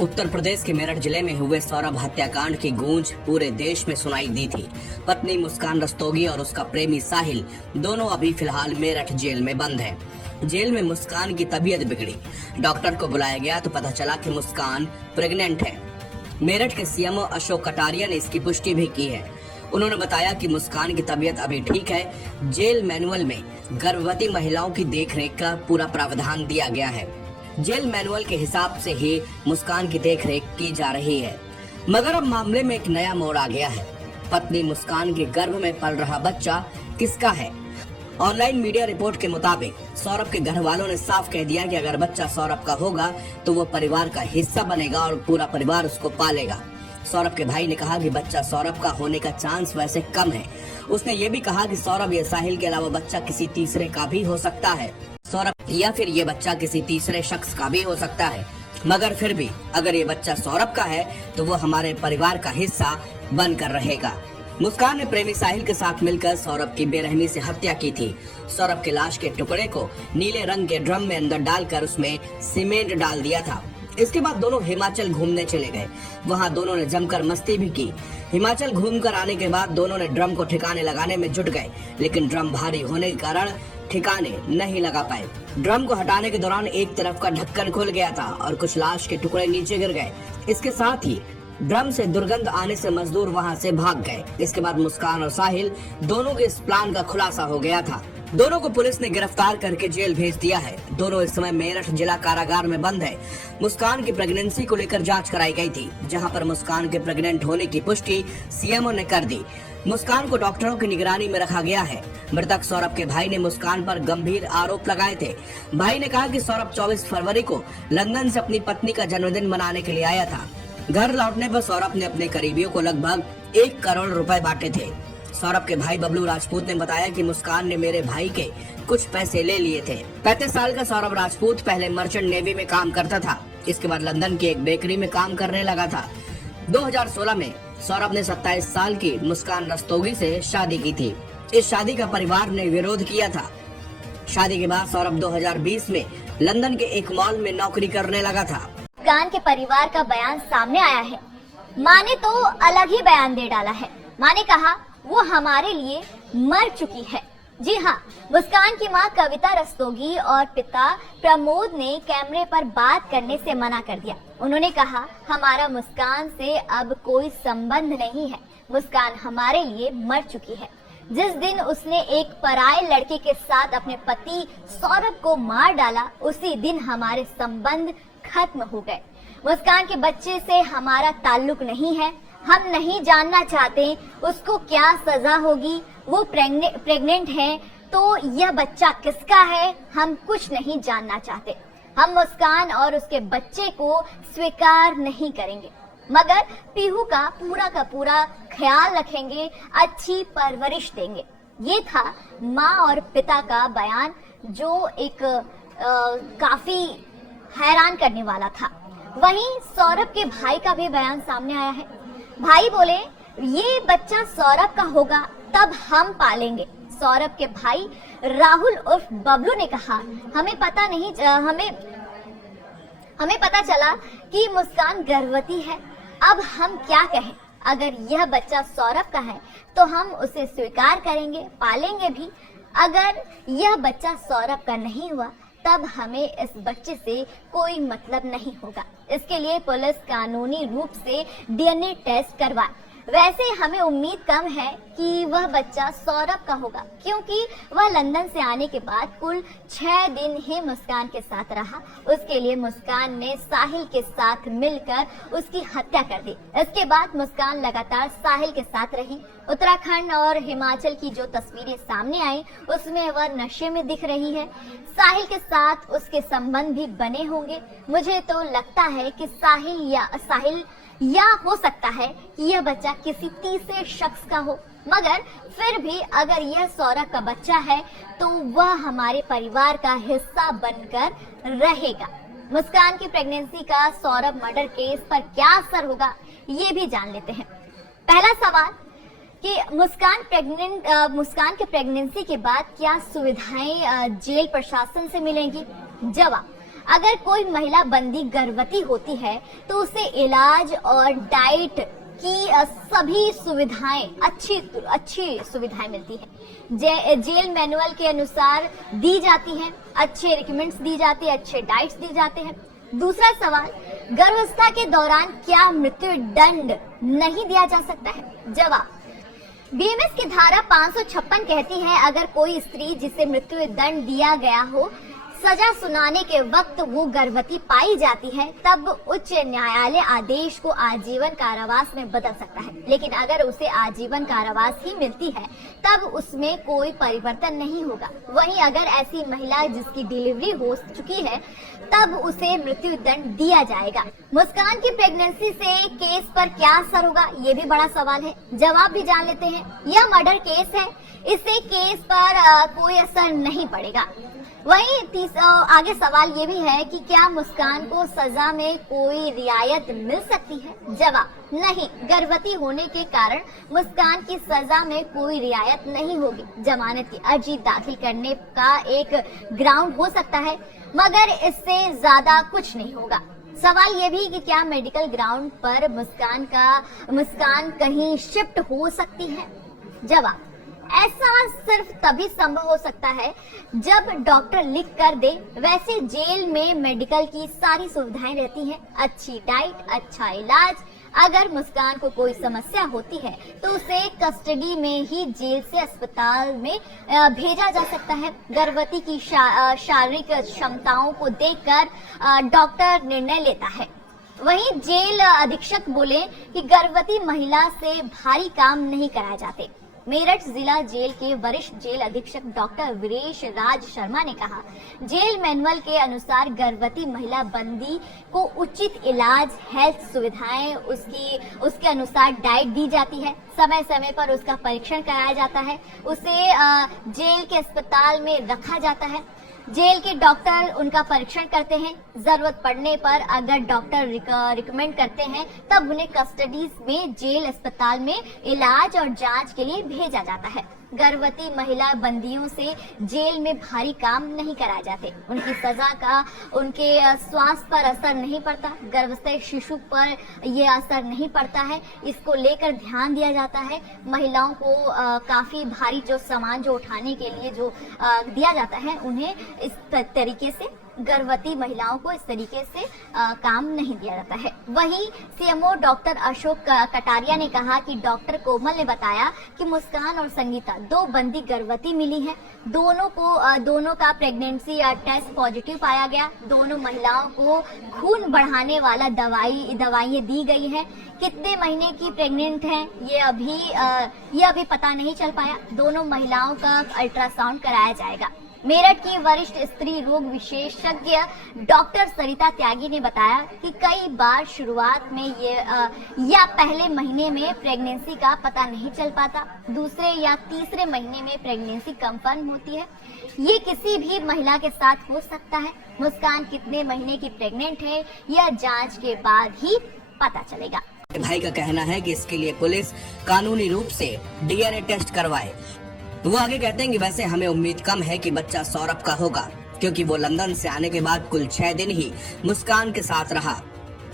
उत्तर प्रदेश के मेरठ जिले में हुए सौरभ हत्याकांड की गूंज पूरे देश में सुनाई दी थी। पत्नी मुस्कान रस्तोगी और उसका प्रेमी साहिल दोनों अभी फिलहाल मेरठ जेल में बंद हैं। जेल में मुस्कान की तबीयत बिगड़ी। डॉक्टर को बुलाया गया तो पता चला कि मुस्कान प्रेग्नेंट है। मेरठ के सीएमओ अशोक कटारिया ने इसकी पुष्टि भी की है। उन्होंने बताया कि मुस्कान की तबीयत अभी ठीक है। जेल मैनुअल में गर्भवती महिलाओं की देखरेख का पूरा प्रावधान दिया गया है। जेल मैनुअल के हिसाब से ही मुस्कान की देखरेख की जा रही है। मगर अब मामले में एक नया मोड़ आ गया है। पत्नी मुस्कान के गर्भ में पल रहा बच्चा किसका है? ऑनलाइन मीडिया रिपोर्ट के मुताबिक सौरभ के घर वालों ने साफ कह दिया कि अगर बच्चा सौरभ का होगा तो वो परिवार का हिस्सा बनेगा और पूरा परिवार उसको पालेगा। सौरभ के भाई ने कहा कि बच्चा सौरभ का होने का चांस वैसे कम है। उसने ये भी कहा कि सौरभ या साहिल के अलावा बच्चा किसी तीसरे का भी हो सकता है। सौरभ या फिर ये बच्चा किसी तीसरे शख्स का भी हो सकता है, मगर फिर भी अगर ये बच्चा सौरभ का है तो वो हमारे परिवार का हिस्सा बनकर रहेगा। मुस्कान ने प्रेमी साहिल के साथ मिलकर सौरभ की बेरहमी से हत्या की थी। सौरभ के लाश के टुकड़े को नीले रंग के ड्रम में अंदर डालकर उसमें सीमेंट डाल दिया था। इसके बाद दोनों हिमाचल घूमने चले गए। वहां दोनों ने जमकर मस्ती भी की। हिमाचल घूमकर आने के बाद दोनों ने ड्रम को ठिकाने लगाने में जुट गए, लेकिन ड्रम भारी होने के कारण ठिकाने नहीं लगा पाए। ड्रम को हटाने के दौरान एक तरफ का ढक्कन खुल गया था और कुछ लाश के टुकड़े नीचे गिर गए। इसके साथ ही ड्रम से दुर्गंध आने से मजदूर वहां से भाग गए। इसके बाद मुस्कान और साहिल दोनों के इस प्लान का खुलासा हो गया था। दोनों को पुलिस ने गिरफ्तार करके जेल भेज दिया है। दोनों इस समय मेरठ जिला कारागार में बंद है। मुस्कान की प्रेगनेंसी को लेकर जांच कराई गई थी, जहां पर मुस्कान के प्रेग्नेंट होने की पुष्टि सीएमओ ने कर दी। मुस्कान को डॉक्टरों की निगरानी में रखा गया है। मृतक सौरभ के भाई ने मुस्कान पर गंभीर आरोप लगाए थे। भाई ने कहा कि सौरभ 24 फरवरी को लंदन से अपनी पत्नी का जन्मदिन मनाने के लिए आया था। घर लौटने पर सौरभ ने अपने करीबियों को लगभग 1 करोड़ रुपए बांटे थे। सौरभ के भाई बबलू राजपूत ने बताया कि मुस्कान ने मेरे भाई के कुछ पैसे ले लिए थे। 35 साल का सौरभ राजपूत पहले मर्चेंट नेवी में काम करता था। इसके बाद लंदन की एक बेकरी में काम करने लगा था। 2016 में सौरभ ने 27 साल की मुस्कान रस्तोगी से शादी की थी। इस शादी का परिवार ने विरोध किया था। शादी के बाद सौरभ 2020 में लंदन के एक मॉल में नौकरी करने लगा था। मुस्कान के परिवार का बयान सामने आया है। माँ ने तो अलग ही बयान दे डाला है। माँ ने कहा वो हमारे लिए मर चुकी है। जी हाँ, मुस्कान की मां कविता रस्तोगी और पिता प्रमोद ने कैमरे पर बात करने से मना कर दिया। उन्होंने कहा हमारा मुस्कान से अब कोई संबंध नहीं है। मुस्कान हमारे लिए मर चुकी है। जिस दिन उसने एक पराये लड़के के साथ अपने पति सौरभ को मार डाला, उसी दिन हमारे संबंध खत्म हो गए। मुस्कान के बच्चे से हमारा ताल्लुक नहीं है। हम नहीं जानना चाहते उसको क्या सजा होगी। वो प्रेग्नेंट है तो यह बच्चा किसका है, हम कुछ नहीं जानना चाहते। हम मुस्कान और उसके बच्चे को स्वीकार नहीं करेंगे, मगर पीहू का पूरा ख्याल रखेंगे, अच्छी परवरिश देंगे। ये था माँ और पिता का बयान, जो एक काफी हैरान करने वाला था। वहीं सौरभ के भाई का भी बयान सामने आया है। भाई बोले ये बच्चा सौरभ का होगा तब हम पालेंगे। सौरभ के भाई राहुल उर्फ बबलू ने कहा हमें पता चला कि मुस्कान गर्भवती है। अब हम क्या कहें? अगर यह बच्चा सौरभ का है तो हम उसे स्वीकार करेंगे, पालेंगे भी। अगर यह बच्चा सौरभ का नहीं हुआ तब हमें इस बच्चे से कोई मतलब नहीं होगा। इसके लिए पुलिस कानूनी रूप से डीएनए टेस्ट करवाए। वैसे हमें उम्मीद कम है कि वह बच्चा सौरभ का होगा, क्योंकि वह लंदन से आने के बाद कुल 6 दिन ही मुस्कान के साथ रहा। उसके लिए मुस्कान ने साहिल के साथ मिलकर उसकी हत्या कर दी। इसके बाद मुस्कान लगातार साहिल के साथ रही। उत्तराखंड और हिमाचल की जो तस्वीरें सामने आई उसमें वह नशे में दिख रही है। साहिल के साथ उसके संबंध भी बने होंगे। मुझे तो लगता है कि साहिल या हो सकता है कि यह बच्चा किसी तीसरे शख्स का हो, मगर फिर भी अगर यह सौरभ का बच्चा है तो वह हमारे परिवार का हिस्सा बनकर रहेगा। मुस्कान की प्रेगनेंसी का सौरभ मर्डर केस पर क्या असर होगा, ये भी जान लेते हैं। पहला सवाल कि मुस्कान के प्रेगनेंसी के बाद क्या सुविधाएं जेल प्रशासन से मिलेंगी? जवाब, अगर कोई महिला बंदी गर्भवती होती है तो उसे इलाज और डाइट की सभी सुविधाएं अच्छी सुविधाएं मिलती है। जेल मैनुअल के अनुसार दी जाती हैं, अच्छे रिकमेंड्स दी जाती है, अच्छे डाइट्स दी जाते हैं। दूसरा सवाल, गर्भावस्था के दौरान क्या मृत्यु दंड नहीं दिया जा सकता है? जवाब, बीएमएस की धारा 556 कहती है अगर कोई स्त्री जिसे मृत्यु दंड दिया गया हो सजा सुनाने के वक्त वो गर्भवती पाई जाती है तब उच्च न्यायालय आदेश को आजीवन कारावास में बदल सकता है, लेकिन अगर उसे आजीवन कारावास ही मिलती है तब उसमें कोई परिवर्तन नहीं होगा। वहीं अगर ऐसी महिला जिसकी डिलीवरी हो चुकी है तब उसे मृत्यु दंड दिया जाएगा। मुस्कान की प्रेगनेंसी से केस पर क्या असर होगा, ये भी बड़ा सवाल है। जवाब भी जान लेते हैं। यह मर्डर केस है, इससे केस पर कोई असर नहीं पड़ेगा। वहीं आगे सवाल ये भी है कि क्या मुस्कान को सजा में कोई रियायत मिल सकती है? जवाब, नहीं, गर्भवती होने के कारण मुस्कान की सजा में कोई रियायत नहीं होगी। जमानत की अर्जी दाखिल करने का एक ग्राउंड हो सकता है मगर इससे ज्यादा कुछ नहीं होगा। सवाल ये भी कि क्या मेडिकल ग्राउंड पर मुस्कान कहीं शिफ्ट हो सकती है? जवाब, ऐसा सिर्फ तभी संभव हो सकता है जब डॉक्टर लिख कर दे। वैसे जेल में मेडिकल की सारी सुविधाएं रहती हैं, अच्छी डाइट, अच्छा इलाज। अगर मुस्कान को कोई समस्या होती है तो उसे कस्टडी में ही जेल से अस्पताल में भेजा जा सकता है। गर्भवती की शारीरिक क्षमताओं को देखकर डॉक्टर निर्णय लेता है। वहीं जेल अधीक्षक बोले कि गर्भवती महिला से भारी काम नहीं कराए जाते। मेरठ जिला जेल के वरिष्ठ जेल अधीक्षक डॉक्टर वीरेश राज शर्मा ने कहा, जेल मैनुअल के अनुसार गर्भवती महिला बंदी को उचित इलाज, हेल्थ सुविधाएं, उसके अनुसार डाइट दी जाती है, समय समय पर उसका परीक्षण कराया जाता है, उसे जेल के अस्पताल में रखा जाता है। जेल के डॉक्टर उनका परीक्षण करते हैं। जरूरत पड़ने पर अगर डॉक्टर रिकमेंड करते हैं तब उन्हें कस्टडी में जेल अस्पताल में इलाज और जांच के लिए भेजा जाता है। गर्भवती महिला बंदियों से जेल में भारी काम नहीं कराए जाते। उनकी सजा का उनके स्वास्थ्य पर असर नहीं पड़ता, गर्भस्थ शिशु पर यह असर नहीं पड़ता है। इसको लेकर ध्यान दिया जाता है। महिलाओं को काफी भारी जो सामान जो उठाने के लिए जो दिया जाता है उन्हें इस तरीके से, गर्भवती महिलाओं को इस तरीके से काम नहीं दिया जाता है। वहीं सीएमओ डॉक्टर अशोक कटारिया ने कहा कि डॉक्टर कोमल ने बताया कि मुस्कान और संगीता 2 बंदी गर्भवती मिली हैं। दोनों का प्रेगनेंसी टेस्ट पॉजिटिव पाया गया। दोनों महिलाओं को खून बढ़ाने वाला दवाइयां दी गई हैं। कितने महीने की प्रेग्नेंट हैं ये अभी पता नहीं चल पाया। दोनों महिलाओं का अल्ट्रासाउंड कराया जाएगा। मेरठ की वरिष्ठ स्त्री रोग विशेषज्ञ डॉक्टर सरिता त्यागी ने बताया कि कई बार शुरुआत में या पहले महीने में प्रेगनेंसी का पता नहीं चल पाता, दूसरे या तीसरे महीने में प्रेगनेंसी कंफर्म होती है। ये किसी भी महिला के साथ हो सकता है। मुस्कान कितने महीने की प्रेग्नेंट है यह जांच के बाद ही पता चलेगा। भाई का कहना है कि इसके लिए पुलिस कानूनी रूप से डीएनए टेस्ट करवाए। वो आगे कहते हैं कि वैसे हमें उम्मीद कम है कि बच्चा सौरभ का होगा, क्योंकि वो लंदन से आने के बाद कुल 6 दिन ही मुस्कान के साथ रहा।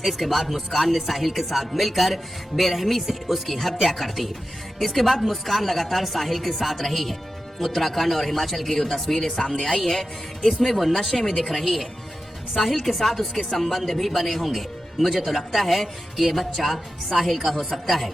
इसके बाद मुस्कान ने साहिल के साथ मिलकर बेरहमी से उसकी हत्या कर दी। इसके बाद मुस्कान लगातार साहिल के साथ रही है। उत्तराखंड और हिमाचल की जो तस्वीरें सामने आई है इसमें वो नशे में दिख रही है। साहिल के साथ उसके संबंध भी बने होंगे। मुझे तो लगता है कि ये बच्चा साहिल का हो सकता है।